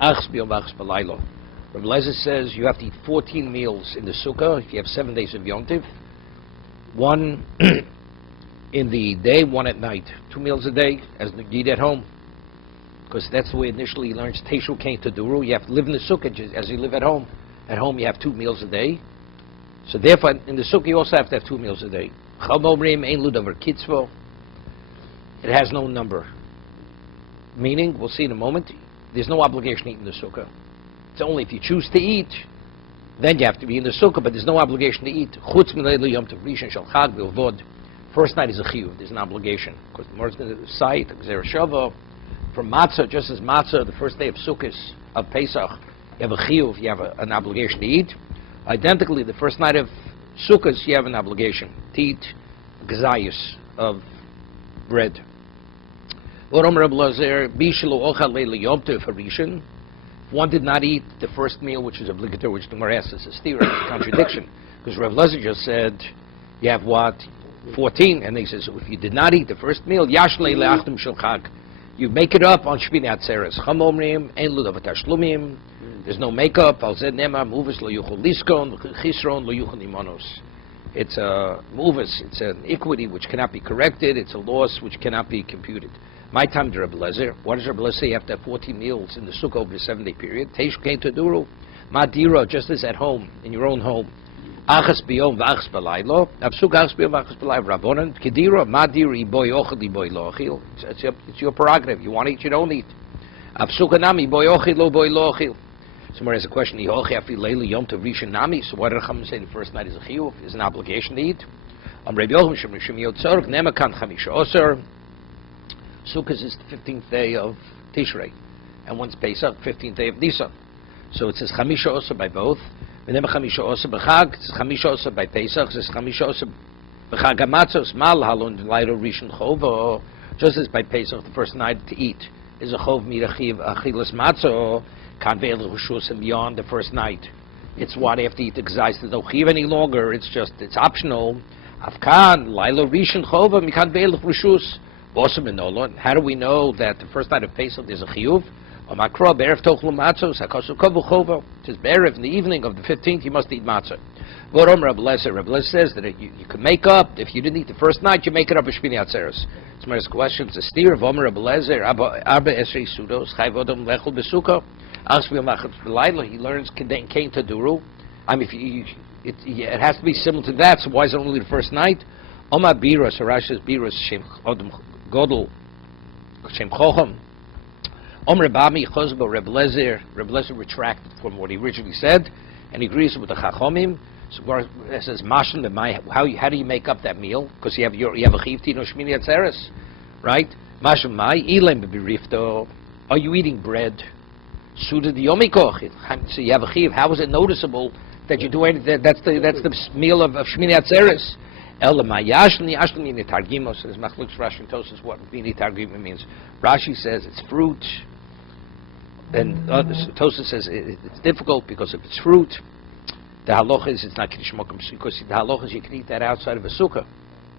Achs biyom v'achs b'laylo. Rabbi Lezer says you have to eat 14 meals in the sukkah if you have 7 days of Yom Tov. 1 in the day, 1 at night. 2 meals a day as you eat at home. Because that's the way initially he learns Teshu Kain Taduru. You have to live in the sukkah as you live at home. At home you have 2 meals a day. So therefore in the sukkah you also have to have 2 meals a day. It has no number. Meaning, we'll see in a moment, there's no obligation to eat in the sukkah. It's only if you choose to eat, then you have to be in the sukkah, but there's no obligation to eat. First night is a chiyuv, there's an obligation. Because the Gemara is going to cite, from matzah, just as matzah, the first day of Sukkot, of Pesach, you have a chiyuv, you have an obligation to eat. Identically, the first night of Sukkot, you have an obligation to eat gazayus of bread. If one did not eat the first meal, which is obligatory, which the Gemara asks is a steer, a contradiction. Because Rav Lezer just said, you have what? 14. And he says, so if you did not eat the first meal, you make it up on Shmini Atzeres. There's no makeup. It's a movis, it's an equity which cannot be corrected, it's a loss which cannot be computed. My time to Rabbi Lezer. What does Rabbi Lezer say? You have to have 14 meals in the sukkah over a 7-day period. Teish Kain Taduru, Madira, just as at home, in your own home. Achas biyom v'achas b'laylo. Absuk achas biyom v'achas b'laylo. Rabbonan, Kedira, Madira, Iboy ochel, Iboy lo ochil. It's your prerogative. You want to eat, you don't eat. Absuk anami, Iboy ochil, lo boy lo ochil. Somebody has a question, so why did Chacham say the first night is a chiyuv, is an obligation to eat? Sukkot is the 15th day of Tishrei, and once Pesach, 15th day of Nisan. So it says Chamisha Osa by both. Chamisha Osa b'Chag, it says Chamisha Osa by Pesach, it says Chamisha Osa b'Chag HaMatzos, Mal Halon Lairo Rishon Chov, just as by Pesach, the first night to eat is a Chov Mirachiv Achilas Matzo, can't be able to beyond the first night. It's what after you eat the gzais, there's no chiv any longer. It's optional. Afkan, Laila Rishon Chova, we can't be able to rishus. How do we know that the first night of Pesach there's a chiyuv? It says Be'erev, in the evening of the 15th you must eat matzah. Rabbi Lezer says that you can make up, if you didn't eat the first night, you make it up with Shmini Atzeres. Somebody's question is a steer of Rabbi Lezer, Arba Esrei Sudos, Chayv Odom Lechel Besukkah. He learns Kain Taduru. It has to be similar to that, so why is it only the first night? Oma Biras, Rashi Biras, Shem Odom Godel, Shem Chocham. Bami Chosbo, Reb Lezer retracted from what he originally said, and he agrees with the Chachomim. So it says, how do you make up that meal? Because you have a Chiv Tino Shmini Atzeres, right? Mashem Mai, Ilem B'Birifto. Are you eating bread? Suda the Yomikoch. So you have a Chiv. How is it noticeable that you do anything? That's the meal of Shmini Atzeres. Yashli Targimos says Machluk's Rashi and Tosas what Bini Targim means. Rashi says it's fruit, and Tosas says it's difficult because if it's fruit, the halacha is it's not Kiddush Mokum because the halacha is you can eat that outside of a sukkah,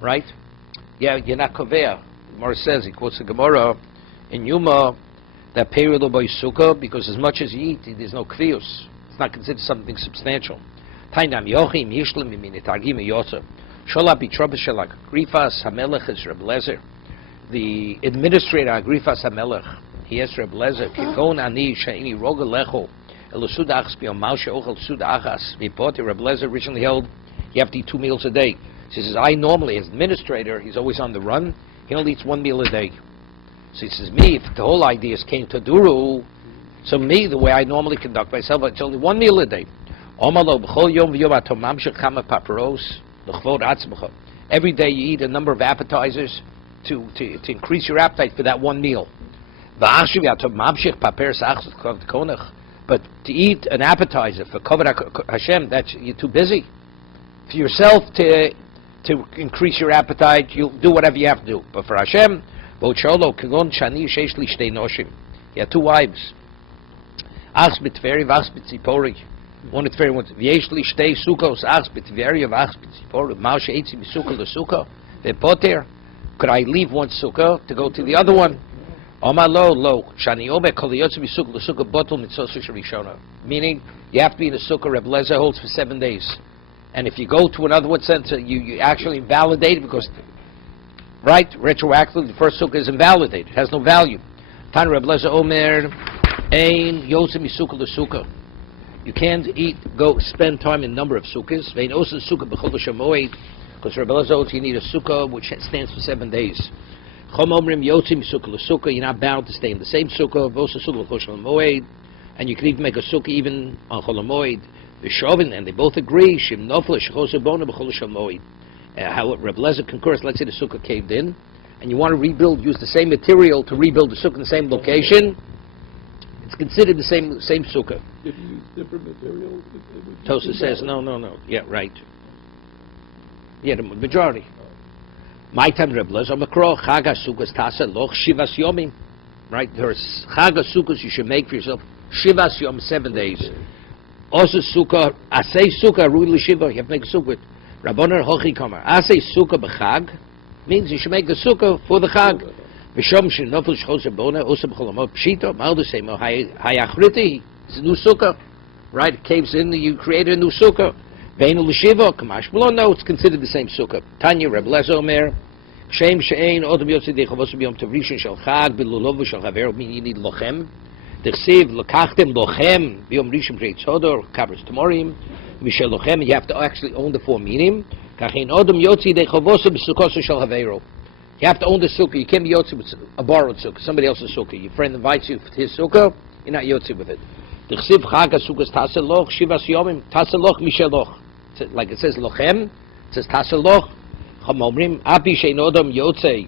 right? Yeah, you're not kovea. The Gemara says he quotes the Gemara in Yuma that peirulo by sukkah because as much as you eat, there's no kvius. It's not considered something substantial. Tainam Yochim Yishlim Mini Targim Yosef. Shalapi Trabashalak, Grifas Hamelech is Reb Lezer. The administrator Grifas Hamelech, he asked Reb Lezer, Kikon Ani Shaini Roga Lecho, Elusud Achas Biom Malshe Ochel Sud Achas. Reb Lezer originally held you have to eat 2 meals a day. So he says, I normally, as administrator, he's always on the run, he only eats 1 meal a day. So he says, me, if the whole idea is Kain Taduru, so me, the way I normally conduct myself, it's only 1 meal a day. Omalo B'chol Yom V'yom Atom Mamshech Chama Paparos. Every day you eat a number of appetizers to increase your appetite for that 1 meal. But to eat an appetizer for Kavod Hashem, that's you're too busy. For yourself to increase your appetite, you'll do whatever you have to do. But for Hashem, he had 2 wives. One at very one. V'yeshli shtei sukkos achs b'tveri of achs b'tzipor mal she'etzi b'sukkah l'sukkah ve'poter. Could I leave one sukkah to go to the other one? Omar lo shani omer kol yotze misukah l'sukkah botel mitzosu sharishona. Meaning, you have to be in the sukkah. Reb Lezer holds for 7 days, and if you go to another one center, you actually invalidate it because, right, retroactively, the first sukkah is invalidated. It has no value. Tan Reb Lezer omer ein yotze misukah l'sukkah. You can't spend time in a number of sukkahs. Vein osa sukkah b'chodesh hamoed, because Reb Lezer holds you need a sukkah which stands for 7 days. Chom omrim yotze misukah l'sukkah. You're not bound to stay in the same sukkah. Vosa sukkah l'chodesh hamoed. And you can even make a sukkah even on Chol HaMoed. V'shovin, and they both agree. Shim nofla shechoseh bona b'chol HaMoed. How Reb Lezer concurs. Let's say the sukkah caved in, and you want to rebuild. Use the same material to rebuild the sukkah in the same location. It's considered the same sukkah. If you use different materials, Tosa says no. Yeah, right. Yeah, the majority. My time Reb Lezer makro chaga sukkahs tasa loch shivas yomim. Right, there's chaga sukkahs you should make for yourself. Shivas Yom, 7 days. Also Sukkah, Asay Sukkah, Rui L'Shiva, you have to make a Sukkah with. Rabboner Hochi Kamar. Asay Sukkah B'Chag means you should make the Sukkah for the Chag. V'shom Shenofel Shchos Rabboner, Osa B'Cholamot Pshito, Maldu Semo, Hayachriti, it's a new Sukkah. Right, it caves in, you created a new Sukkah. Veinu L'Shiva, Kamash B'Lo, no, it's considered the same Sukkah. Tanya, Reb Lezer Omer, Shem She'ein, Odom Yotzi Dechavos B'Yom Tov Rishon Shel Chag, B'Lulov Shel Chaver, meaning you need Lochem. D'chsiv lekachtem lochem b'yom rishon b'rei tzodor kabris tomorim mishel lochem. You have to actually own the 4 minim. Kachin odom yotzi dechovosu b'sukosu shel haveiro. You have to own the sukkah. You can't be yotzi with a borrowed sukkah, somebody else's sukkah. Your friend invites you to his sukkah, you're not yotzi with it. D'chsiv chag hasukas taseloch shivas yomim taseloch mishel loch. Like it says lochem, it says taseloch. Chamomrim api shein odom yotzei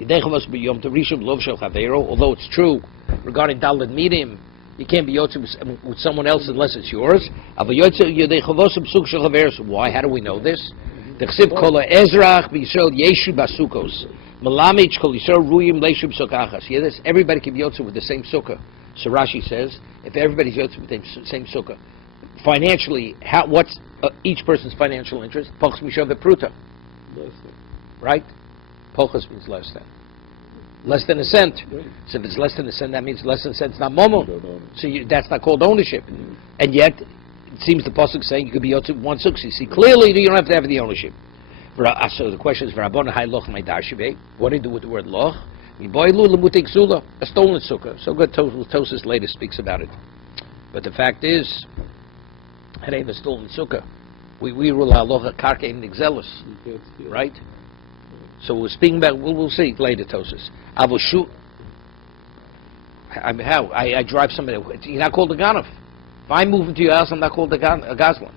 yidechavos b'yom rishon b'lov shel haveiro. Although it's true regarding Daled Medium, you can't be yotze with someone else unless it's yours. Why? How do we know this? Yes, everybody can be yotze with the same sukkah. So Rashi says, if everybody's yotze with the same sukkah, financially, what's each person's financial interest? Pochas mishav pruta. Right? Pochas means less than. Less than a cent. Right. So if it's less than a cent, that means less than a cent. It's not momo. So that's not called ownership. And yet, it seems the pasuk saying you could be yotze one sukkah. You see, clearly you don't have to have the ownership. So the question is, what do you do with the word loch? A stolen sukkah. So good. Tosas later speaks about it. But the fact is, it ain't a stolen sukkah. We rule halacha karka in exelis, right? So we're speaking about. We'll see later. Tosas. I will shoot. I mean, how? I drive somebody. You're not called a ganav. If I move into your house, I'm not called a gazlan.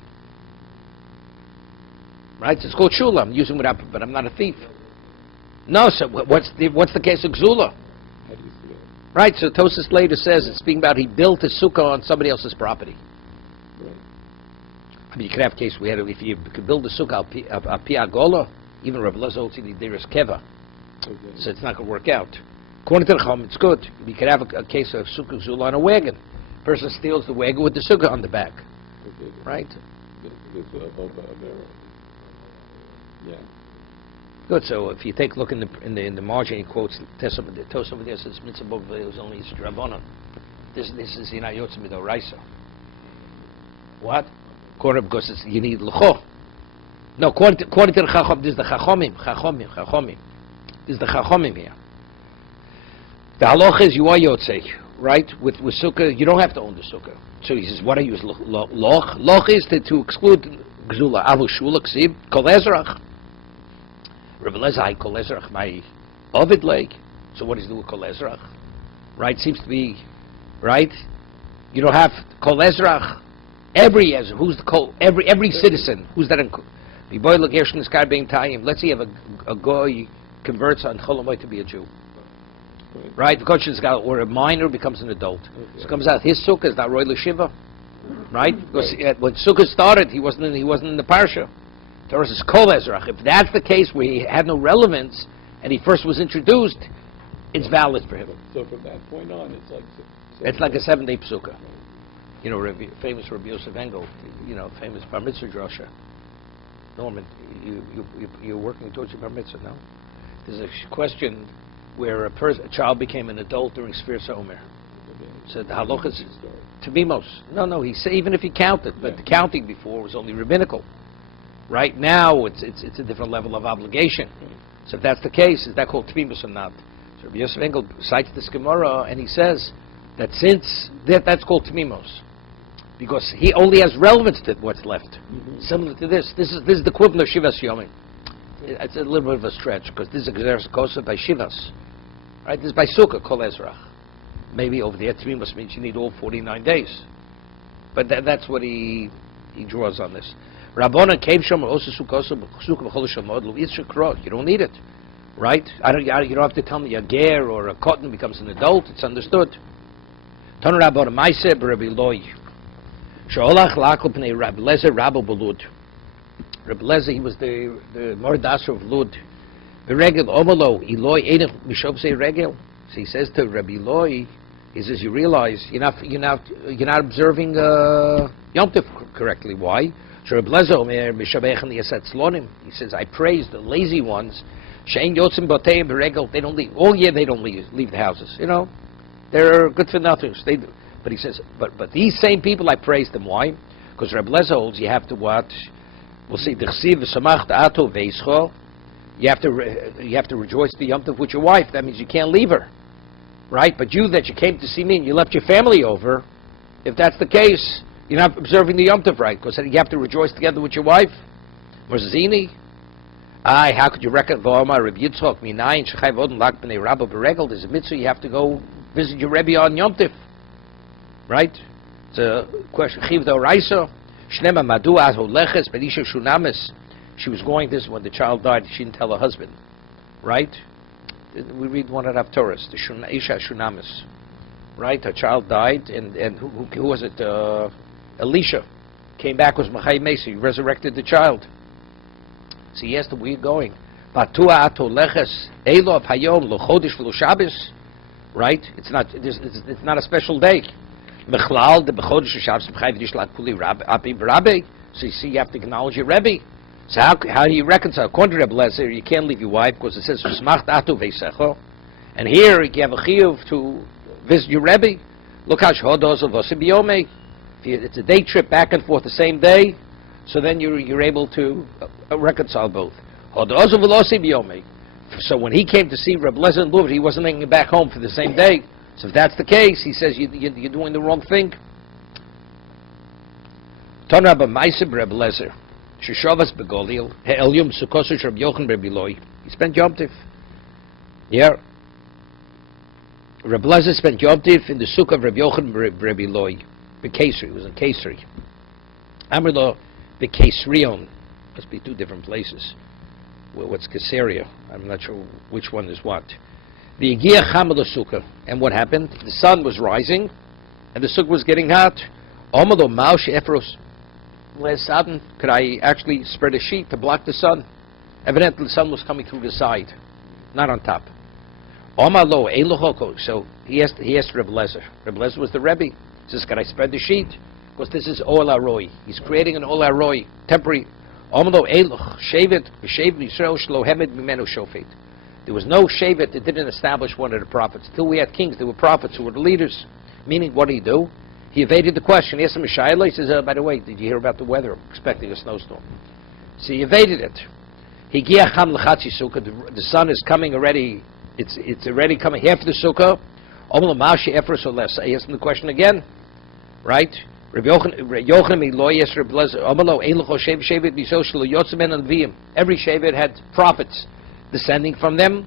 Right? So it's called shula. I'm using without, but I'm not a thief. No. So what's the case of gzula? Right. So Tosas later says it's speaking about he built a sukkah on somebody else's property. Right. I mean, you could have a case we had if you could build a sukkah al piagola. Even Rabbi Lezer there is keva, so it's not going to work out. According to the Chum, it's good. You could have a case of sukkah zula on a wagon. Person steals the wagon with the sukkah on the back, right? Yeah. Good. So if you take a look in the margin, he quotes Tosaf over there says mitzvah was only Rabbanon. This is yotze midoraisa. What? Because you need l'cho. No, according to the Chacham, this is the Chachomim. This is the Chachomim here. The halacha is you are yotzei, right? With sukkah, you don't have to own the sukkah. So he says, what I use loch? Loch is to exclude gzula. Avu shula ksiv kol ezrach. Rabbi Lezer kol ezrach my ovid leg. So what does he do with kol ezrach? Right? Seems to be right. You don't have kol ezrach. Every ezrach. Who's the kol? Every citizen. Who's that? Let's say you have a goy converts on Cholamoy to be a Jew. Right? The question is, or a minor becomes an adult. So it comes out his sukkah is not Roy L'Shiva. Right? Because when sukkah started, he wasn't in the parsha. Torah says Kol Ezrach. If that's the case where he had no relevance and he first was introduced, it's valid for him. So from that point on, it's like a 7-day sukkah. You know, famous Rabbi Yosef Engel, famous Bar Mitzvah drasha. Norman, you're working towards your bar mitzvah now. There's a question where a child became an adult during Sfir Omer. So the halach is Tabimos. No, he said even if he counted, but the counting before was only rabbinical. Right now, it's a different level of obligation. So if that's the case, is that called Tabimos or not? So Rabbi Yosef Engel cites this Gemara, and he says that since that's called Tabimos, because he only has relevance to what's left. Similar to this is the equivalent of Shivas Yomim. It's a little bit of a stretch, because this is a Gezeres Kosa by Shivas. Right? This is by Sukkah, Kol Ezrach. Maybe over there, Tabimos means you need all 49 days. But that's what he draws on this. Rabbana came from also Sukkah b'chol shamod lo yitzchak. You don't need it, right? You don't have to tell me a ger or a cotton becomes an adult. It's understood. Ton Rabbana Ma'aseh b'Rabbi Loi. She'olach la'akol pnei Rabbi Lezer Rabbo b'Lud. Rabbi Lezer, he was the Mordaser of Lud. V'regel omalo Eloi einach mishobsei regel. So he says to Rabbi Loi, he says, you realize you're not observing Yom Tov correctly. Why? He says, I praise the lazy ones. They don't leave. All year they don't leave the houses. You know, they're good for nothing. But he says, but these same people, I praise them. Why? Because Reb Lezer holds you have to what? We'll see. You have to rejoice the Yom Tov with your wife. That means you can't leave her, right? But you came to see me and you left your family over. If that's the case, you're not observing the Yom Tov right, because you have to rejoice together with your wife. Merzini, how could you reckon? There's a mitzvah, you have to go visit your Rebbe on Yom Tov, right? It's a question. She was going this when the child died. She didn't tell her husband, right? We read one of the Torahs, the Isha Shunamis, right? Her child died, and who was it? Elisha came back, was Machai Mesa. He resurrected the child. So he asked him, where are you going? Right? It's not a special day. So you see, you have to acknowledge your Rebbe. So how do you reconcile? According to Rebbe Lezer, you can't leave your wife because it says, and here you have a chiyuv to visit your Rebbe. Look how it's a day trip back and forth the same day, so then you're able to reconcile both. So when he came to see Rebbe Lezer in Lubavitch, he wasn't making it back home for the same day. So if that's the case, he says you're doing the wrong thing. Ton Rabbi Ma'aseh Rebbe Lezer, Sheshavas Begolil, He'elyum Sukkos Rabbi Yochanan Rebbe Loi. He spent Yom Tov. Yeah. Rebbe Lezer spent Yom Tov in the Sukkah of Rabbi Yochanan Rebbe Loi. Bekesri, it was in Kesri. Amrlo Bekesrion. Must be two different places. Well, what's Caesarea? I'm not sure which one is what. The Igia Chamalo Sukkah. And what happened? The sun was rising, and the Sukkah was getting hot. Omalo Maush Efros. Last sudden, could I actually spread a sheet to block the sun? Evidently, the sun was coming through the side, not on top. Omalo Elohoko. So he asked Rebbe Lezer. Rebbe Lezer was the Rebbe. He says, can I spread the sheet? Because this is Ol Aroi. He's creating an Ol Aroi, temporary. Omalo Eloch Shevet V'Shevet Yisrael Shlo Hemed Mimenu Shofet. There was no Shevet that didn't establish one of the prophets. Till we had kings, there were prophets who were the leaders. Meaning, what did he do? He evaded the question. He asked him a shayla. He says, by the way, did you hear about the weather? I'm expecting a snowstorm. So he evaded it. The sun is coming already. It's already coming half the sukkah. He asked him the question again. Right? Every Shevet had prophets descending from them.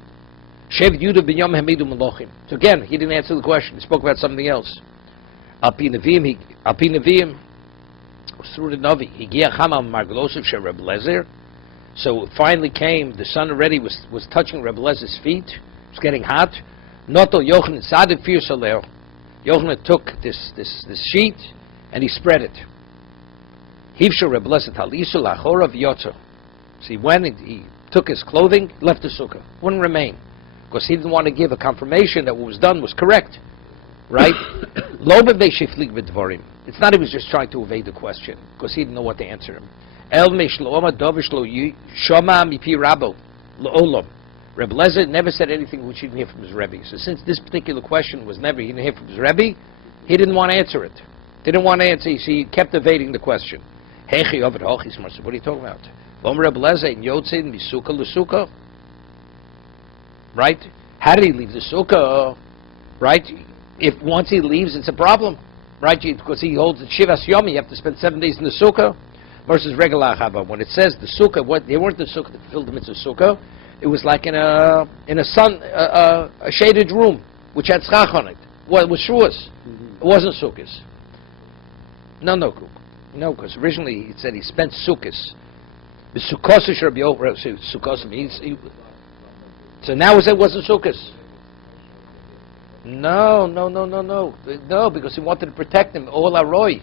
So again, he didn't answer the question. He spoke about something else. Alpi Nevi'im was through the Navi. So it finally came. The sun already was touching Rebbe Lezer's feet. It was getting hot. Yochanan took this sheet and he spread it. So he went and he took his clothing, left the sukkah. Wouldn't remain. Because he didn't want to give a confirmation that what was done was correct. Right? It's not he was just trying to evade the question, because he didn't know what to answer him. Rebbe Lezer never said anything which he didn't hear from his Rebbe. So since this particular question was never, he didn't hear from his Rebbe, he didn't want to answer it. Didn't want to answer, so he kept evading the question. What are you talking about? Right? How did he leave the sukkah? Right? If once he leaves, it's a problem. Right? Because he holds the Shivas Yomi, you have to spend 7 days in the sukkah. Versus regular Chava. When it says the sukkah, they weren't the sukkah that fulfilled the mitzvah sukkah. It was like in a shaded room, which had schach on it. Well, it was shuas. It wasn't sukkahs. No, because originally it said he spent sukkahs. The sukkahs means. So now it wasn't sukkahs. No, because he wanted to protect him. Ol Aroi.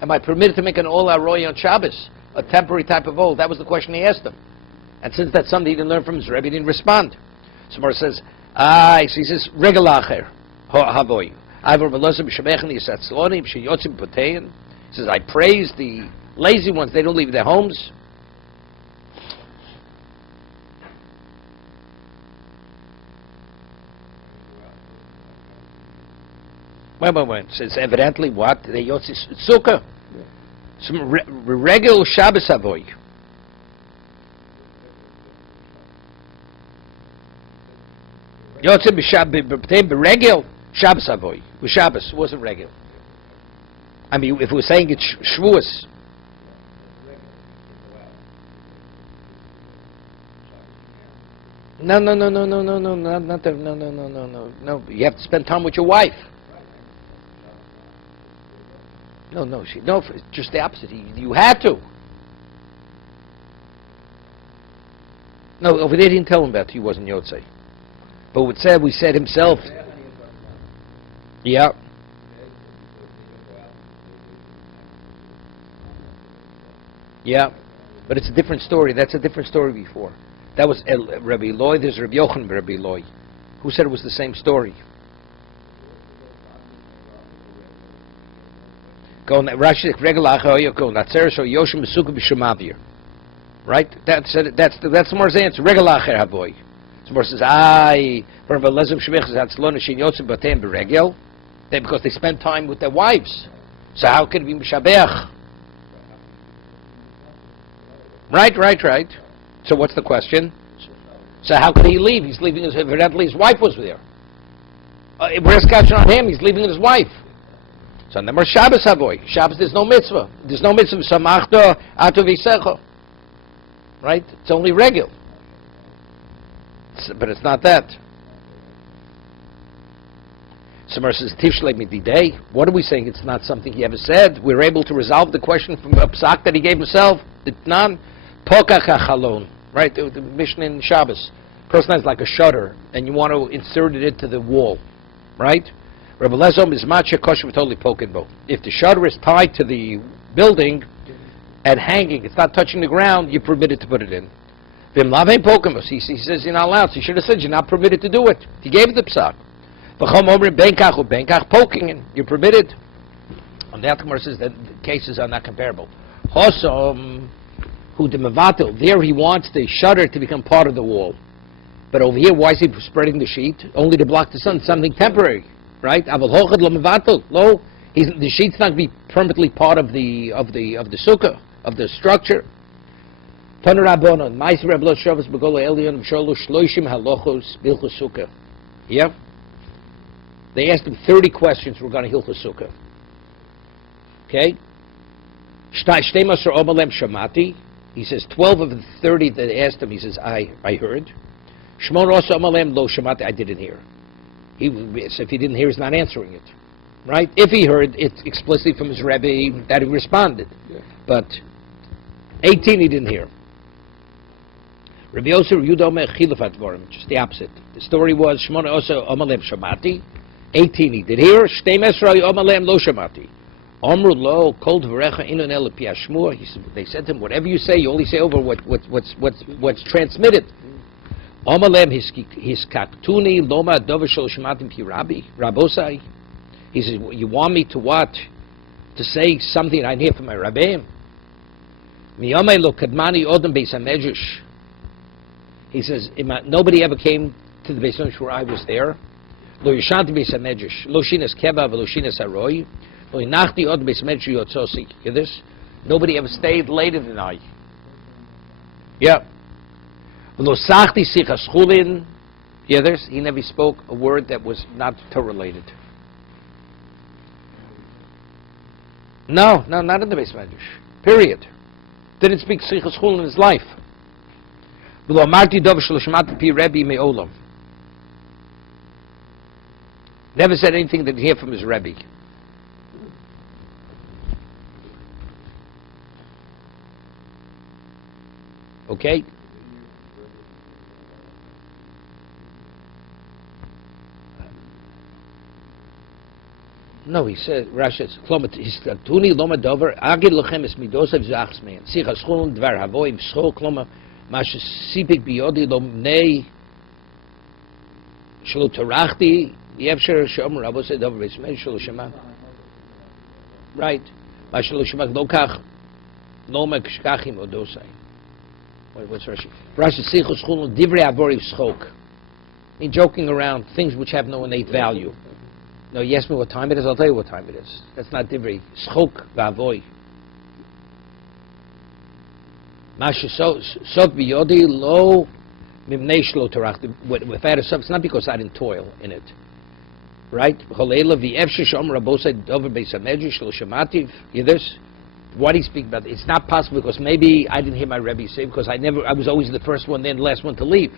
Am I permitted to make an Ol Aroi on Shabbos? A temporary type of oil? That was the question he asked him. And since that's something he didn't learn from his Rebbe, he didn't respond. So Mar says, so he says, Regalacher, Havoy. He says, I praise the lazy ones, they don't leave their homes. Wait. It says evidently what? They yotzi sukkah. Some regular Shabbos avoy. Yotzi b'regel Shabbos avoy. With Shabbos wasn't regular. I mean, if we're saying it's Shavuos. No. You have to spend time with your wife. No, just the opposite. You had to. No, over there he didn't tell him that he wasn't Yotzei. But we said himself. Yeah. Yeah, but it's a different story. That's a different story before. That was Rabbi Eloi. There's Rabbi Yochanan Rabbi Eloi. Who said it was the same story? Right? That's the Mor's answer. Regalacher haboy. The Mor says, because they spend time with their wives. So how could it be Mishabech? Right. So what's the question? So how could he leave? He's leaving evidently his wife was there. Where's catching on him? He's leaving his wife. So number Shabbos avoy. Shabbos there's no mitzvah. There's no mitzvah. Samachta atu v'secha. Right? It's only regular. But it's not that. Samar says Tishlei mididei. What are we saying? It's not something he ever said. We're able to resolve the question from a psak that he gave himself. The non pokach hachalon. Right? The Mishnah in Shabbos. Person has like a shutter, and you want to insert it into the wall. Right? Rabbi Lezom is matcha kosher totally pokenbo. If the shutter is tied to the building and hanging, it's not touching the ground, you're permitted to put it in. Vim lavei pokenbos. He says you're not allowed. So he should have said you're not permitted to do it. He gave it the psak. V'chom omrim benkach u benkach poking. You're permitted. On the Gemara says that the cases are not comparable. Hosom who the mevatel. There he wants the shutter to become part of the wall. But over here, why is he spreading the sheet? Only to block the sun. Something temporary. Right? Aval hochad lo mevatel. Lo, the sheet's not going to be permanently part of the sukkah, of the structure. Tanu Rabbanon, Ma'aser Reb Lo Shavas Begolo Elyon V'Sholu Shloishim Halochos Bilchus Sukkah. Yeah? They asked him 30 questions regarding Hilchus Sukkah. Okay? Shtei Maser Omalem Shamati. He says 12 of the 30 that they asked him, he says, I heard. Shmon Rosa Omalem Lo Shamati, I didn't hear. So if he didn't hear, he's not answering it. Right? If he heard, it's explicitly from his Rebbe that he responded. Yeah. But 18 he didn't hear. Rabbi Yosef Yudome Chilafat Vorim, just the opposite. The story was Shmona Osa Omalem Shamati. 18 he did hear. Shtei Mesroi Omalem Lo Shamati. Omru Lo Kol Dvarecha Inon El Piashmua. They said to him, whatever you say, you only say over what's transmitted. Omalem Hiskaktuni Loma Dovashol Shamatim Pi Rabbi Rabosai. He says, you want me to what? To say something I hear from my Rabbi? Miyomei Lo Kadmani Odom Beis HaMedrash. He says, nobody ever came to the Beis Hamikdash where I was there. Lo yishanti Beis Hamikdash, lo shinas keba v'lo shinas haroi, lo inachti od Beis Hamikdash yotzosi. Hear this? Nobody ever stayed later than I. Yeah. V'lo sachti sichas chulin. Hear this? He never spoke a word that was not Torah related. No, not in the Beis Hamikdash. Period. Didn't speak sichas chulin in his life. V'lo amarti dov shelo shemati pi Rebbe me'olam. Never said anything that he heard from his Rebbe. Okay? No, he said, Rashi says, Tuni loma dover, agid lochem es midosav zachs meyan. Sichas chulun dvar havoim schol kloma, mash sipik biyodi lom nei, shlo tarachti, yevsher shom rabo said dover besmei shlo shema. Right. Mash shlo shema lokach, loma kshkachim odosai. What's Rashi? Rashi sichas chulun divrei avori schok. In joking around, things which have no innate value. No, you ask me what time it is, I'll tell you what time it is. That's not divrei. Schok v'avoy. Masha sot biyodi lo mimnei shlo torach. Without a sub, it's not because I didn't toil in it. Right? Choleila v'efshe shom rabosai dover beis hamikdash shlo shemativ. You this? What he's speaking about? It's not possible because maybe I didn't hear my Rebbe say because I was always the first one, then the last one to leave.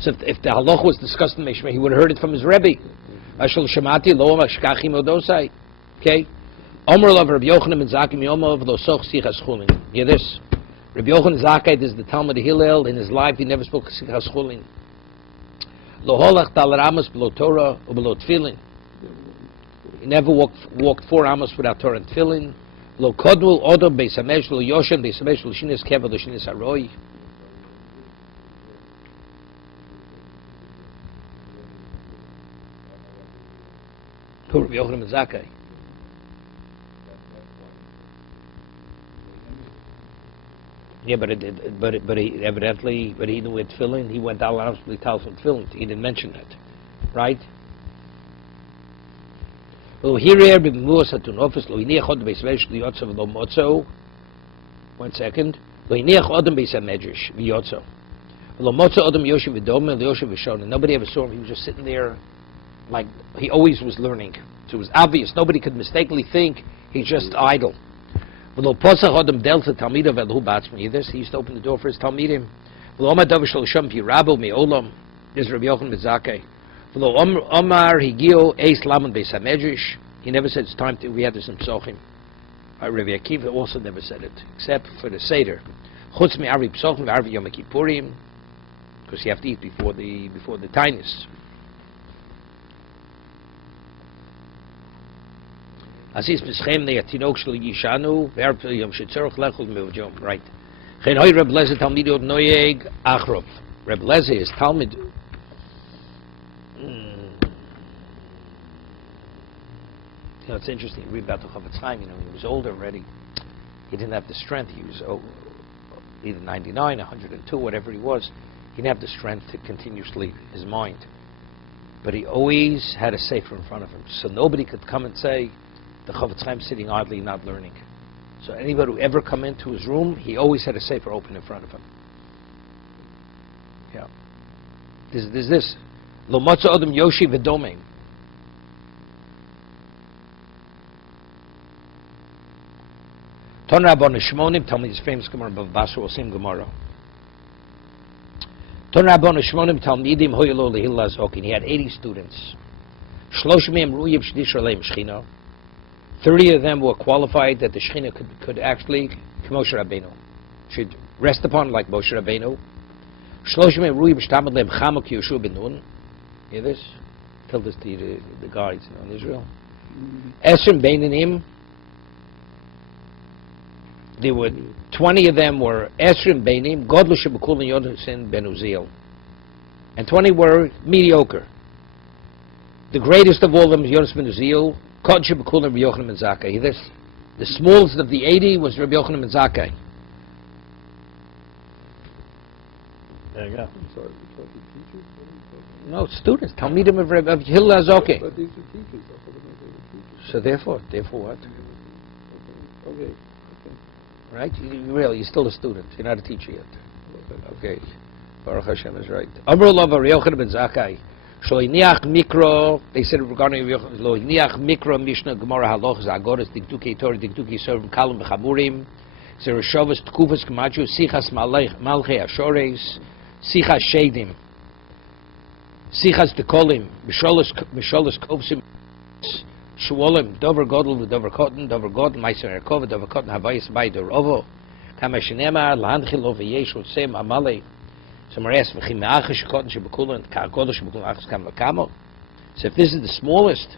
So if the halach was discussed in Mishmah, he would have heard it from his Rebbe. Okay. Omer of Rabbi Yochanan ben Zakkai miyomav lo soch sichas chulin. Hear this? Rabbi Yochanan Zakkai is the Talmud of Hillel. In his life, he never spoke sichas chulin. Lo holach tal ramas below Torah or below tefillin. He never walked 4 amos without Torah and tefillin. Lo kodmul odom beis hamesh lo yoshen beis hamesh lo shinis keva lo shinis haroi. Rabbi Yochanan ben Zakkai. Yeah, but he evidently, he knew it tefillin. He went out and from tefillin. He didn't mention that, right? Well, here b'muas hatun office lo iniach odom beis hamesh liyotzo v'lo motzo. 1 second. Lo iniach odom beis hamesh v'yotzo. Lo motzo odom yoshev v'dom v'yoshev v'shon. Nobody ever saw him. He was just sitting there. Like he always was learning. So it was obvious. Nobody could mistakenly think he's just idle. He used to open the door for his Talmidim. There's Rabbi Yochanan ben Zakkai. He never said it's time to, we had this in Psochim. Rabbi Akiva also never said it, except for the Seder. Because you have to eat before the Tainus. Asis beschem ne yatinok shel yishanu verp yom shetzorach lechol mevjom. Right. Chen hoy Reb Lezer Talmid od noyeg achrov. Reb Lezer is Talmud. You know, it's interesting. Read about the Chofetz Chaim. You know, he was older already. He didn't have the strength. He was either 99, 102, whatever he was. He didn't have the strength to continuously his mind. But he always had a sefer in front of him, so nobody could come and say the Chofetz Chaim sitting idly, not learning. So anybody who ever come into his room, he always had a sefer open in front of him. Yeah. There's this. Lo motza odom yoshi v'domem. Ton Rabbon Shmonim, tell me this famous Gemara of Basra Osim Gemara. Ton Rabbon Shmonim Talmidim hoyelo lehillah zokin. He had 80 students. Shloshim mem ruyim shdish aleim shchina. 30 of them were qualified that the Shechina could actually, Moshe Rabbeinu, should rest upon like Moshe Rabbeinu. Shloshim Rui b'shtamad lehem Chamuk Yeshua ben Nun. Hear this? Tell this to the guys in Israel. Esrim Beinanim. There were 20 of them were Esrim Beinim, Godlu Shebekul and Yonasan ben Uziel. And 20 were mediocre. The greatest of all of them was Yonasan ben Uziel. Kod Shebekul and Rabbi Yochanan ben Zakkai. Hear this? The smallest of the 80 was Rabbi Yochanan ben Zakkai. There you go. I'm sorry, we're talking teachers? What are you talking No, students. Talmidim of Hillel Azoki. But these are teachers. I thought they were teachers. So therefore what? Okay. Right? You're still a student. You're not a teacher yet. Okay. Okay. Baruch Hashem is right. Amr lo bar Yochanan ben Zakkai. Shloiniach mikro. They said regarding Shloiniach mikro Mishnah Gemara Halachos Agoras Dikduki Torah Dikduki Servim Kalim Bechamurim. Zereshovas Tkufas Kamachu Sichas Malchei Ashores Sichas Shedim Sichas Dekolim Misholas Kovsim Shuolim Dover Godel Dover Cotton Dover Godel Meiser Erkova Dover Cotton Havayis Bay Dorovo Kamashinemar Lahanchil Over Yeshu Sem Amalei Samares V'chim Me'achish Cotton Shebekulan Kodesh Shebekulan Achas Kam Vakamo. So if this is the smallest,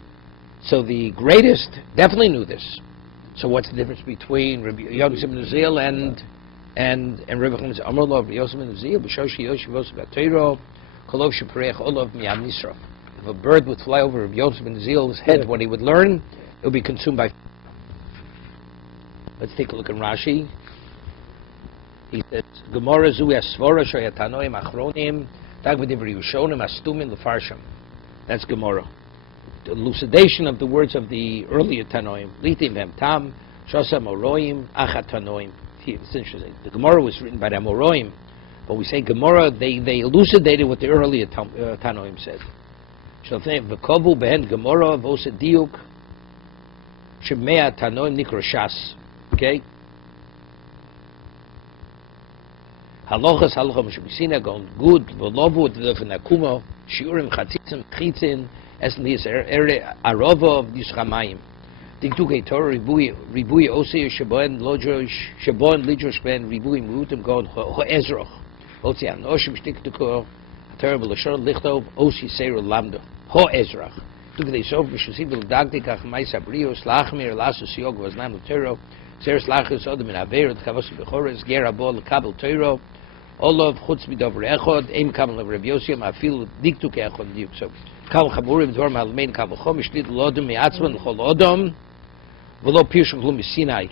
so the greatest definitely knew this. So what's the difference between Rabbi Yosef ben Uziel and Rabbi Chaim Amar lo Rabbi Yosef ben Uziel b'shosh Yosef Yosef b'Torah kolov sheparech olav miyam nisra. If a bird would fly over Rabbi Yosef ben Uziel's head when he would learn, it would be consumed by. Let's take a look at Rashi. He says Gemara zu yasvora shoyatanoim achronim tag v'divri yushonim astumim lefarsham. That's Gemara. The elucidation of the words of the earlier Tanoim. Litim hem tam, shosam oroim, achat Tanoim. It's interesting. The Gemara was written by the Amoroim, but we say Gemara, they elucidated what the earlier Tanoim said. Shalfnei v'kovu behen Gemara v'ose diuk shemea Tanoim nikro shas. Okay? Halochas halocham shebisina going good v'lovu v'nakumo shiurim chatzitzim chitzin es nis arova of yischamayim diktukei Torah ribui osei shaboen lodrosh shaboen lidrosh ben ribui murutim god ho'ezroch otzi anoshim shtiktukor Torah v'lashon lichtov osi seiro lamdo ho'ezroch diktukei sof b'shusim v'ldagdik achmai sabrios lachmir lasus yog vaznam l'Torah seres lachus odem in averot chavos b'chores ger abo l'kabel Torah Olav chutz midover echod eim kabel of Rabbi Yosef afil diktukei echod diuk so Kal Chaburim Dvar Malmein Kabel Chom Shlit Lodom Miatzman Chol Odom V'lo Pirshum Glum Sinai.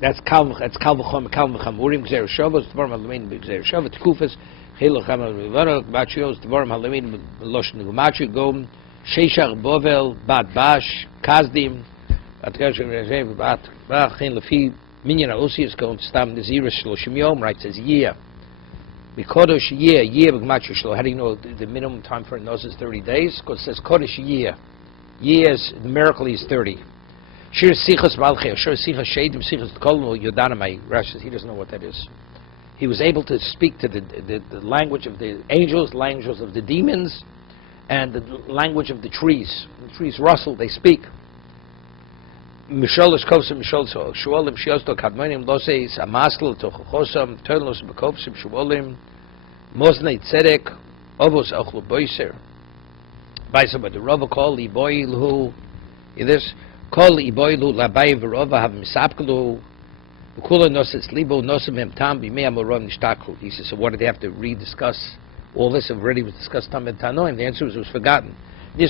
That's Kal V'chom Kal V'chamurim Gzer Shavos Dvar Malmein Gzer Shavos Tkufas Chilo Chamal V'varok Bachios Dvar Malmein Losh Nugumachi Gom Sheishach Bovel Bat Bash Kazdim Atkash Rezev Bat Bachin Lefi Minyan Aosius Gon Stam Neziris Shloshim Yom right says year. Kodesh year b'gmatcha shlo. How do you know the minimum time for a nose is 30 days? Because it says Kodesh year. Years numerically is 30. Shir sichas malchei, shir sichas shedim, sichas kolno yodanamai. Rashi says he doesn't know what that is. He was able to speak to the language of the angels, languages of the demons, and the language of the trees. The trees rustle, they speak. Misholos kovsim misholos shuolim shiosto kadmonim loseis amasl tochosam turnos bekovsim shuolim mosnei tzedek ovos ochlu boiser baisa but the rova call iboy lu this call iboy lu labai verova have misapklu ukula nosis libo nosim hem tam bimei amoron nishtaklu. He says, so what did they have to rediscuss? All this already was discussed on Tanoim. The answer was it was forgotten. Why?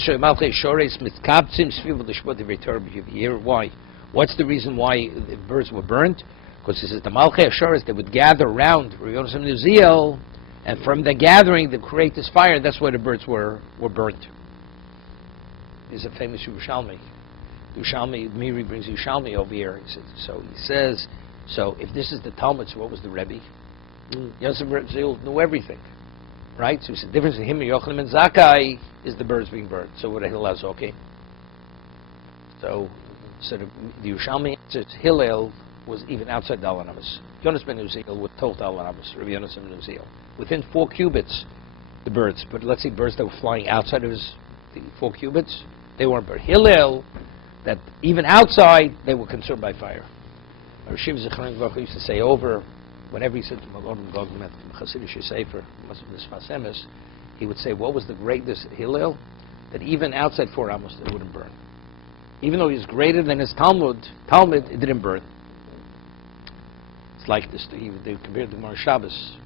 What's the reason why the birds were burnt? Because this is the Malchei Ashoris. They would gather around Rabbi Yosef ben Uziel, and from the gathering they create this fire. That's why the birds were burnt. There's a famous Yerushalmi. Miri brings Yerushalmi over here. He says, so if this is the Talmud, so what was the Rebbe? Yosef ben Uziel knew everything. Right? So the difference in him and Yochanan and Zakkai is the birds being burnt. So what a Hillel is okay. So the Yerushalmi answers Hillel was even outside the Alan Amos. Yonas ben Uziel was told Alan Amos, Rabbi Yonas ben Uziel. Within 4 cubits, the birds. But let's say birds that were flying outside of the 4 cubits, they weren't burnt. Hillel, that even outside, they were consumed by fire. Rashiv Zechron Baruch used to say over, whenever he said to Malon Gogmet, Chassidish Sefer, must have been Sfasemis, he would say, what was the greatest Hillel? That even outside 4 Amos, it wouldn't burn. Even though he was greater than his Talmud, it didn't burn. It's like this, they compared to Gemara Shabbos,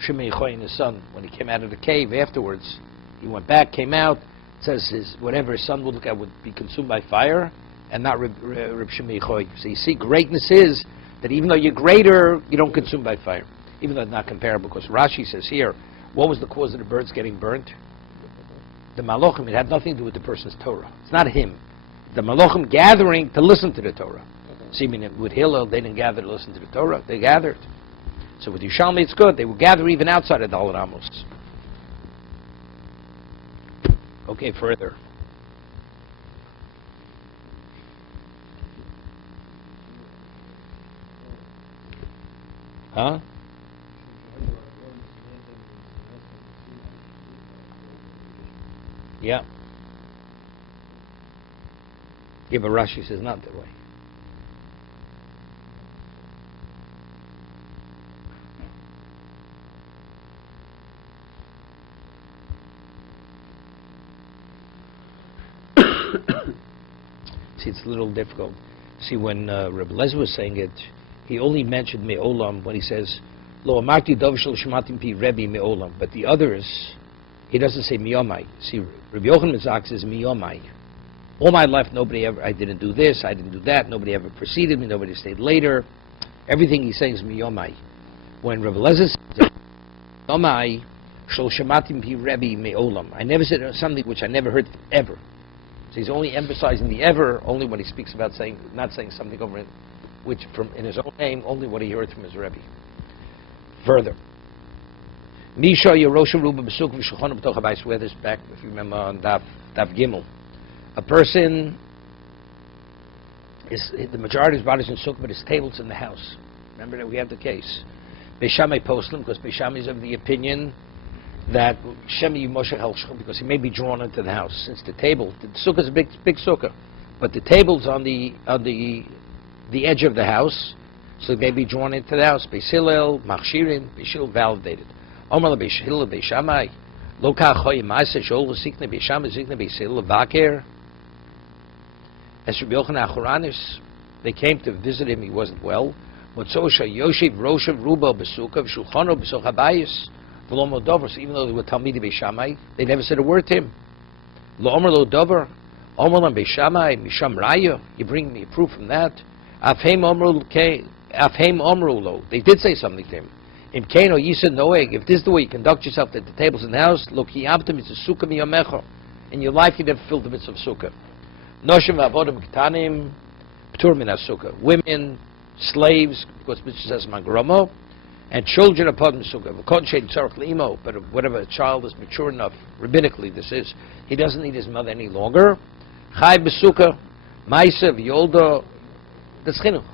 Shimei Choy and his son, when he came out of the cave afterwards, he went back, came out, it says whatever his son would look at would be consumed by fire, and not Reb Shimei Choy. So you see, greatness is that even though you're greater, you don't consume by fire. even though it's not comparable, because Rashi says here, what was the cause of the birds getting burnt? The Malachim. It had nothing to do with the person's Torah. It's not him. The Malachim gathering to listen to the Torah. See, with Hillel, they didn't gather to listen to the Torah. They gathered. So with Yerushalmi, it's good. They will gather even outside of Daled Amos. Okay, further. Huh? Yeah. Yeah, but Rashi says not that way. See, it's a little difficult. See, when Rabbi Lezer was saying it, he only mentioned me'olam when he says, Lo amarti dov shel shematim pi Rebbe me'olam. But the others, he doesn't say miyomai. See, Rabbi Yochanan Mizak says miyomai. All my life, I didn't do this, I didn't do that, nobody ever preceded me, nobody stayed later. Everything he's saying is miyomai. When Rabbi Lezer says, miyomai shel shematim pi Rebbe me'olam. I never said something which I never heard ever. So he's only emphasizing the ever, only when he speaks about not saying something over it, which from in his own name, only what he heard from his Rebbe. Further, Misha Yerosha Ruba Besuk v'Shulchan B'toch Habayis. We had this back, if you remember, on Daf Gimel. A person is the majority of his body is in sukkah, but his table's in the house. Remember that we have the case. Beishamai Poslim, because Beishamai is of the opinion that Shemi Moshe Helshchum, because he may be drawn into the house. Since the sukkah is a big sukkah, but the table's on the edge of the house, so it may be drawn into the house. Beis Hillel, Machshirin, Beis Hillel validated. Omar Beis Hillel, Beis Shammai, Lo Kachoy Ma'aseh Shol V'Sikne Beis Shammai Zikne Beis Hillel Vaker. As Rabbi Yochanan Achoranis, they came to visit him. He wasn't well. Motzosha Yoshev Roshev Ruba Besukav Shulchano Besuch Habayis. V'lo Dover. So even though they were Talmidei Beis Shammai, they never said a word to him. Lo Omer Lo Dover. Omer Lo Beis Shammai Misham Raya. You bring me a proof from that. Afheim Omru Lo. They did say something to him. Im Keno Yisa Noeg. If this is the way you conduct yourself at the tables in the house, Lo Kiyamtem is a Sukkah Miyamecha. In your life, you never filled the mitzvah of Sukkah. Noshim V'avodim K'tanim P'tur Min HaSukkah. Women, slaves, because mitzvah says Mangromo, and children upon Sukkah. But whatever a child is mature enough, rabbinically this is, he doesn't need his mother any longer. Chai B'Sukkah, Maisa V'Yolda. That's chinuch.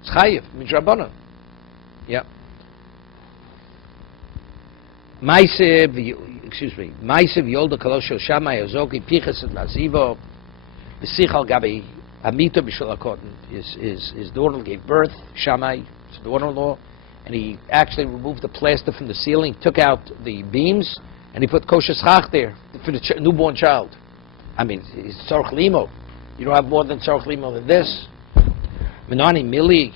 It's chayiv, midrabanan. Yeah. Ma'asev Yolda Kaloshel Shammai Azoki Pichas and Nazivo B'Sichal Gabi Amita B'Shul HaKotten. His daughter gave birth, Shammai, his daughter-in-law, and he actually removed the plaster from the ceiling, took out the beams, and he put kosher schach there for the newborn child. I mean, it's tzorch limo. You don't have more than tzorch limo than this. Menani Mili.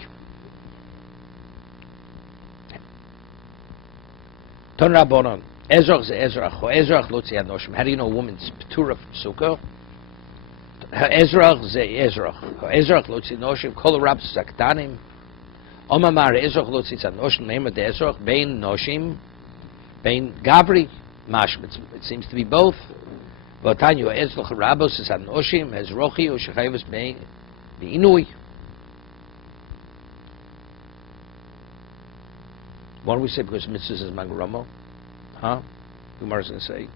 Ton Rabbanon. Ezrach ze Ezrach. Ezrach lotzi anoshim. How do you know a woman's petura from sukkah? Ezrach ze Ezrach. Ezrach lotzi anoshim. Kol rab zaktanim. Omamar Ezrach lotzi anoshim. Name of the Ezrach. Bein noshim. Bein Gabri. Mashim. It seems to be both. V'tanyu Ezrach rabos is anoshim. Ezrochi o shechayvus beinui. Why don't we say because mitzvah is mangramo? Huh? Gemara is going to say.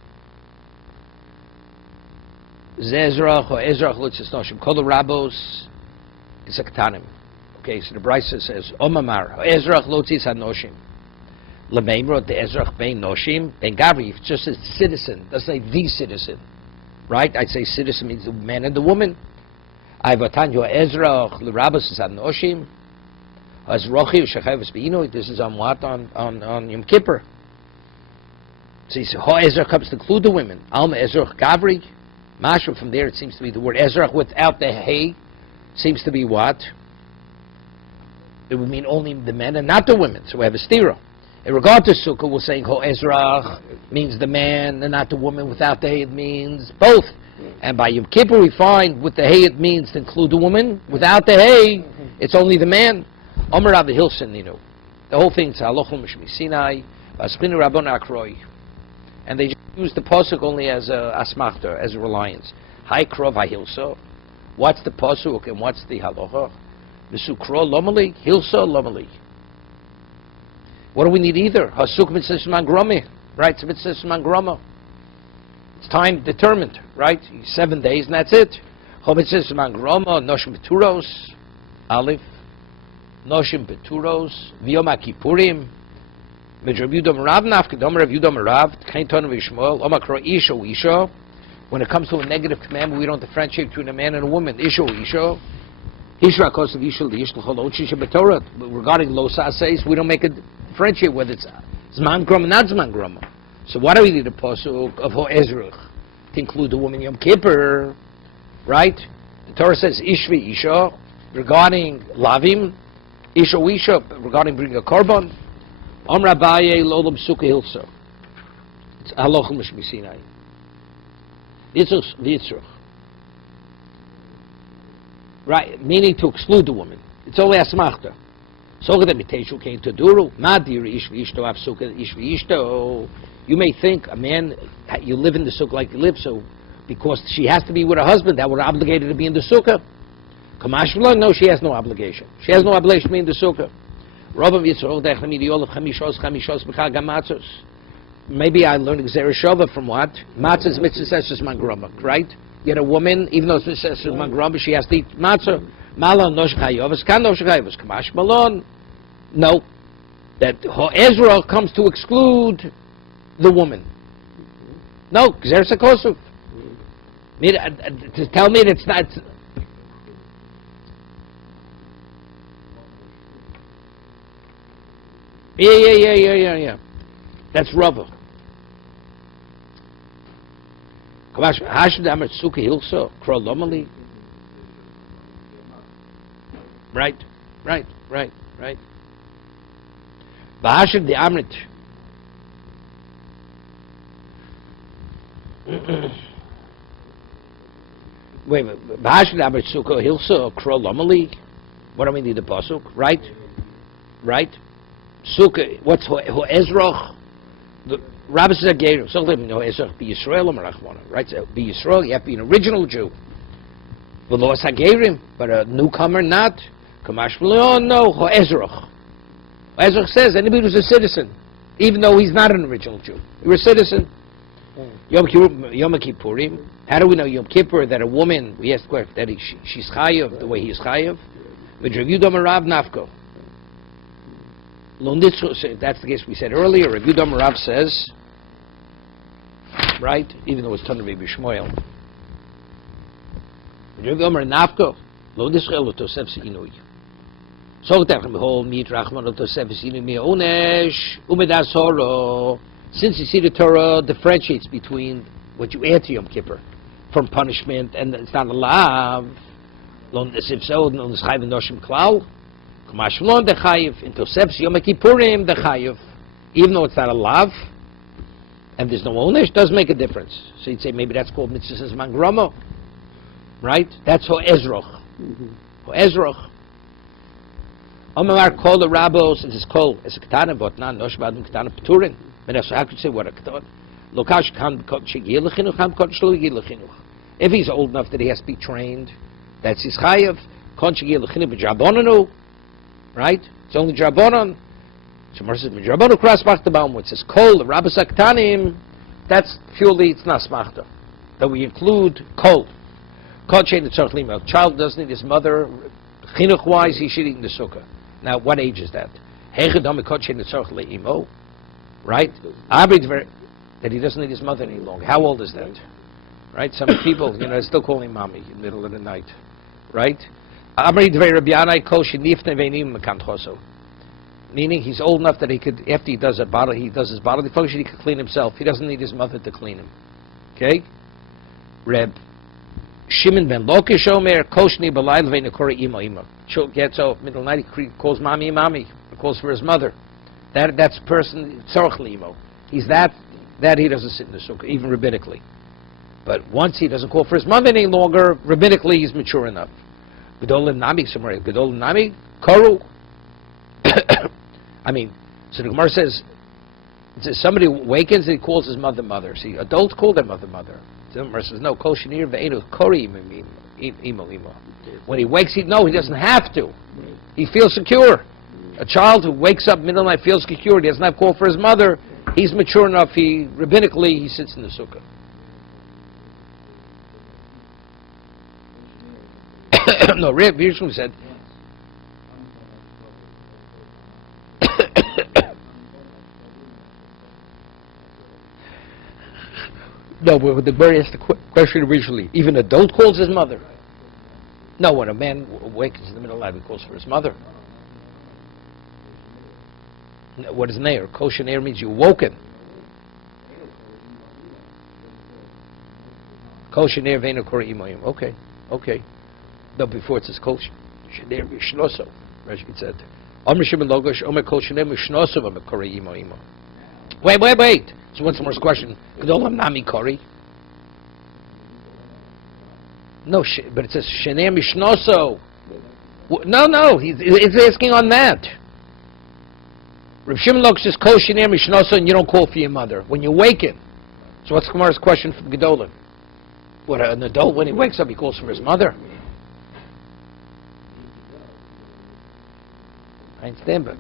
Zezrach or Ezrach lutzis noshim. Kol rabos is a ktanim. Okay, so the Brisa says Omamar Ezrach lutzis anoshim. Lemeimro the Ezrach bein noshim bein gabri. If it's just a citizen, doesn't say the citizen, right? I'd say citizen means the man and the woman. Ayvatanyo Ezrach l'rabos is anoshim. As Rochi Shechayvus Beino, this is on what? On Yom Kippur. So he says, Ho Ezra comes to include the women. Alma Ezra Gavri. Mashra, from there it seems to be the word Ezra without the hay. Seems to be what? It would mean only the men and not the women. So we have a stira. In regard to Sukkah, we're saying Ho Ezra means the man and not the woman. Without the hay it means both. And by Yom Kippur we find with the hay it means to include the woman. Without the hay, it's only the man. Omer Rabbi Hilson Ninu. The whole thing's Halochum Mishmi Sinai, Vaspinu Rabbon Akroi. And they just use the pasuk only as a asmachta, as a reliance. Hai Krov HaHilso. What's the pasuk and what's the halacha? Mesukro Lomali, Hilso Lomali. What do we need either? Hasuk Mitzvah Gromi. Right? It's Mitzvah Groma. It's time determined, right? 7 days and that's it. Chomitzvah Groma, Noshim Beturos, Aleph. Noshim Beturos, V'yom HaKippurim, Rav Yudom Rav Nafkedom, Rav Yudom Rav, Kain Ton V'Yishmol, Omakro Isho Isho. When it comes to a negative commandment, we don't differentiate between a man and a woman. Isho Isho. Hishra Kosav Isho Lish L'Chol Ochisha B'Torah. Regarding Lo Saseis, we don't make a differentiate whether it's Zman Groma, not Zman Groma. So why do we need a pasuk of Ho Ezrach to include the woman Yom Kippur? Right? The Torah says Ishvi Isho regarding Lavim. Isha regarding bringing a korban. Rabaye Lolom Sukkah Hilso. It's Halochum Mishmi Sinai. Yitzruch. Right, meaning to exclude the woman. It's only asmachta. So the Miteshu came to Duru. Madir Ishvi Ishto Sukkah Ishvi Ishto. You may think a man, you live in the sukkah like you live, so because she has to be with her husband, that would obligate her to be in the sukkah. Kamashvla, no, she has no obligation. She has no obligation to be in the sukkah. Maybe I learned Gzera Shova from what? Matzah's mitzvah says mangroma, right? Yet a woman, even though it's says mangroma, she has to eat matzah. Malon nosh chayovas, kan nosh chayovas, kamash malon. No, that Ezra comes to exclude the woman. No, Gzera Sakosuf. To tell me that it's not. Yeah. That's Rava. Right. Bahashid the Amrit. Wait, Bahashid the Amrit Sukkah Hilsa Kro Lomali. What do we need the pasuk? Right. Sukkah, what's Ezrach? The Rabbi says Gerim. So let me know Ezrach be Yisrael or Merachmona. Right? So be Yisrael, you have to be an original Jew. V'lo Gerim, but a newcomer not. Kamash V'leon, no, Ezrach. Ezrach says anybody who's a citizen, even though he's not an original Jew. You're a citizen. Yom Kippurim. How do we know Yom Kippur that a woman, we asked that she's chayav the way he's chayav? V'drav Yudom Rav Nafko. That's the case we said earlier. Rav Yudom Rav says, right, even though it's Tanur Rabbi Shmuel. Rav Yudom Nafko, lo nischel otosef seinui. So that we hold meet Rachman otosef seinui me'onesh umedas horo. Since you see the Torah differentiates between what you add to Yom Kippur from punishment and it's not a lav. Lo nisif so no nischayv noshim klau. Mashlon the chayiv in Tosef's Yom Kippurim the chayiv, even though it's not a lav, and there's no ownish, does make a difference. So you'd say maybe that's called mitzvahs mangromo, right? That's ho Ezrach. Ho Ezrach. Omar called the rabbos. It is called as a ketana, but not nosh badim ketana peturin. But so how could you say what a ketana? Lokash kan shegil lechinuch, kan shlo yigil lechinuch. If he's old enough that he has to be trained, that's his chayiv. Kan shegil lechinuch b'jabonanu. Right? It's only Drabonon. So Mar says, Drabonon cross the baum, which says, Kol, the Rabbi Saktanim, that's purely, it's not smachta. That we include Kol. Kol Shein Tzorch Lima. A child doesn't need his mother. Chinuch-wise, he should eat in the sukkah. Now, what age is that? Hechadami Kol Shein Tzorch Leimo. Right? That he doesn't need his mother any longer. How old is that? Right? Some people, still call him mommy in the middle of the night. Right? Meaning he's old enough that he could, after he does his bodily function, he could clean himself. He doesn't need his mother to clean him. Okay? Reb Shimon ben Lokish Omer Koshni Balayl Veinakora Imo Imo. Gets up middle of the night, he calls mommy. He calls for his mother. That's person Tzorch Limo. He's that he doesn't sit in the sukkah, even rabbinically. But once he doesn't call for his mother any longer, rabbinically he's mature enough. Gedolim Nami somewhere. Gedolim Nami Koru. I mean, so the Gemara says somebody awakens and he calls his mother mother. See, adults call their mother mother. So the Gemara says no. Kol shenir ve'enu kori imo imo. When he wakes, he doesn't have to. He feels secure. A child who wakes up middle of the night feels secure. He doesn't have to call for his mother. He's mature enough. Rabbinically, he sits in the sukkah. No, Reb Yishmael said. No, but the Gemara asked the question originally. Even an adult calls his mother. No, when a man awakens in the middle of the night, he calls for his mother. What is neir? Kosher neir means you're woken. Kosher neir ve'enu kori imoyim. Okay. No, before it says kosher neir mishnoso. Rashi said, Omer shemel logosh omer kosher neir mishnoso omer kori imoyim. Wait. So what's the first question? Gedolam nami kori. No, but it says shener mishnoso. No, he's asking on that. Rav Shimon Lok says kol shener mishnoso, and you don't call for your mother when you awaken. So what's Gemara's question from Gedolim? What, an adult when he wakes up he calls for his mother? I understand, but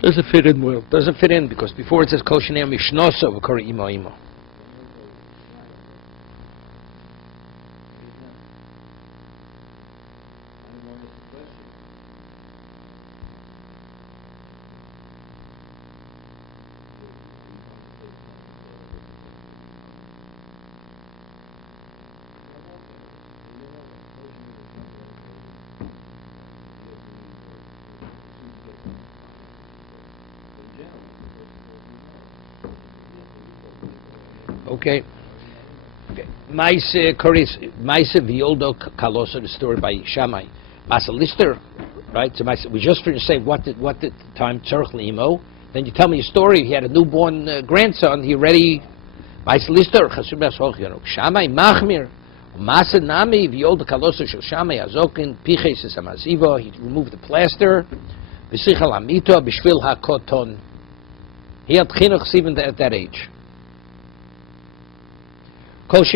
doesn't fit in well. Doesn't fit in because before it says kol shener mishnoso v'kori imo. Okay. Maise Vayoldo Kalosa, the story by Shammai. Masa Lister, right? So we just finished saying what did the time Tzarech Limo. Then you tell me a story. He had a newborn grandson. He ready. Maise Lister Shammai Machmir. Masa Nami Vayoldo Kalosa Shel Shammai Azokin Piches Samaziva. He removed the plaster. V'sichal Amito B'shvil HaKoton. He had chinuch even at that age. Right,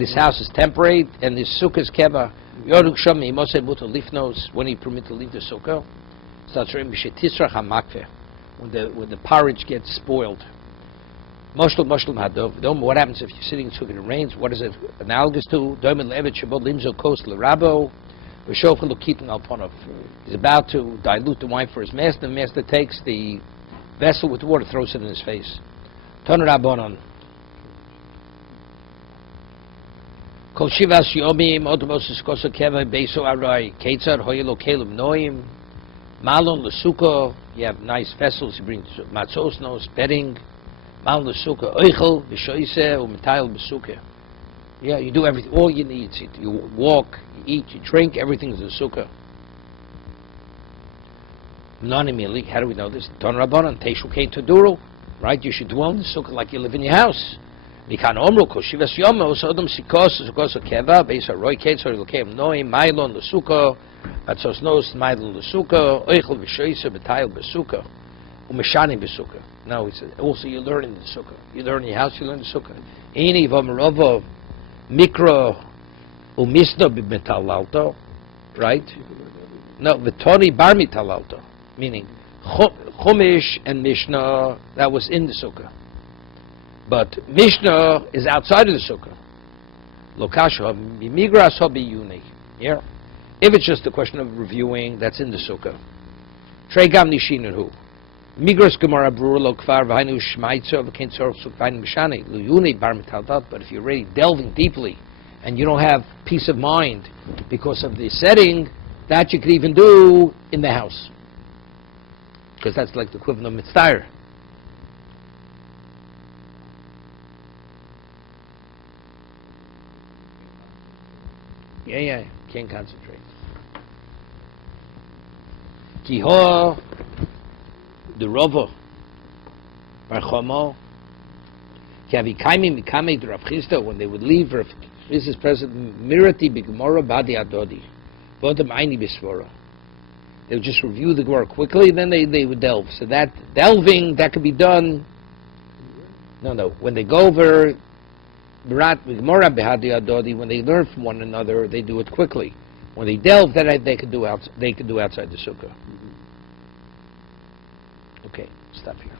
his house is temporary, and his sukkah is keva. When he permitted to leave the sukkah, when the porridge gets spoiled. What happens if you're sitting in sukkah and it rains? What is it analogous to? He's about to dilute the wine for his master. The master takes the vessel with water, throws it in his face. Ton Rabbanon. Kol shivas yomim otobos iskoso keva beiso arai ketzar hoyelo kelum noim malon lesuko. You have nice vessels. You bring matzos, nose, bedding. Malon lesuko oichel b'shoise u'metayel b'suke. Yeah, you do everything. All you need. You walk, you eat, you drink. Everything is in sukkah. Non-immediately, how do we know this? Ton Rabbanon, Teishu Kein Taduru, right? You should dwell in the sukkah like you live in your house. Mikan Omru, Koshivas Yomo, Sodom Sikos, Sikos Keva, Beisa Roy Ketzor, Lokem Noi, Mailon, the sukkah, Batzos Nos, Mailon, the sukkah, Oichel, Vishoisa, Betayel, Besukkah, Umeshani, Besukkah. No, he said, also you learn in the sukkah. You learn in your house, you learn in the sukkah. Ini, Vomerovo, Mikro, Umisno, Bimetalalto, right? No, Vitoni, Barmitalalto. Meaning, Chumash and Mishnah, that was in the sukkah. But Mishnah is outside of the sukkah. Lokasha, Migras Hobiyuni. Yeah. If it's just a question of reviewing, that's in the sukkah. Tregam Nishinuru. Migras Gemara Brur Lokvar Vainu Shmaitzo Vakin Sorf Sukvain Mishani. Luyuni Bar Mitaltat. But if you're really delving deeply and you don't have peace of mind because of the setting, that you could even do in the house. Because that's like the equivalent of mitzvah. Yeah, can't concentrate. Kiho, the Rova, Bar Chomo, When they would leave Rav Chisda's presence, Mirati b'Gemara b'Adi Adodi, Vodem Aini b'Svora. They would just review the Gemara quickly, then they would delve. So that delving, that could be done. No. When they go over Mirat Gemara b'Hadi Adodi, when they learn from one another, they do it quickly. When they delve, that they could do outside the sukkah. Okay, stop here.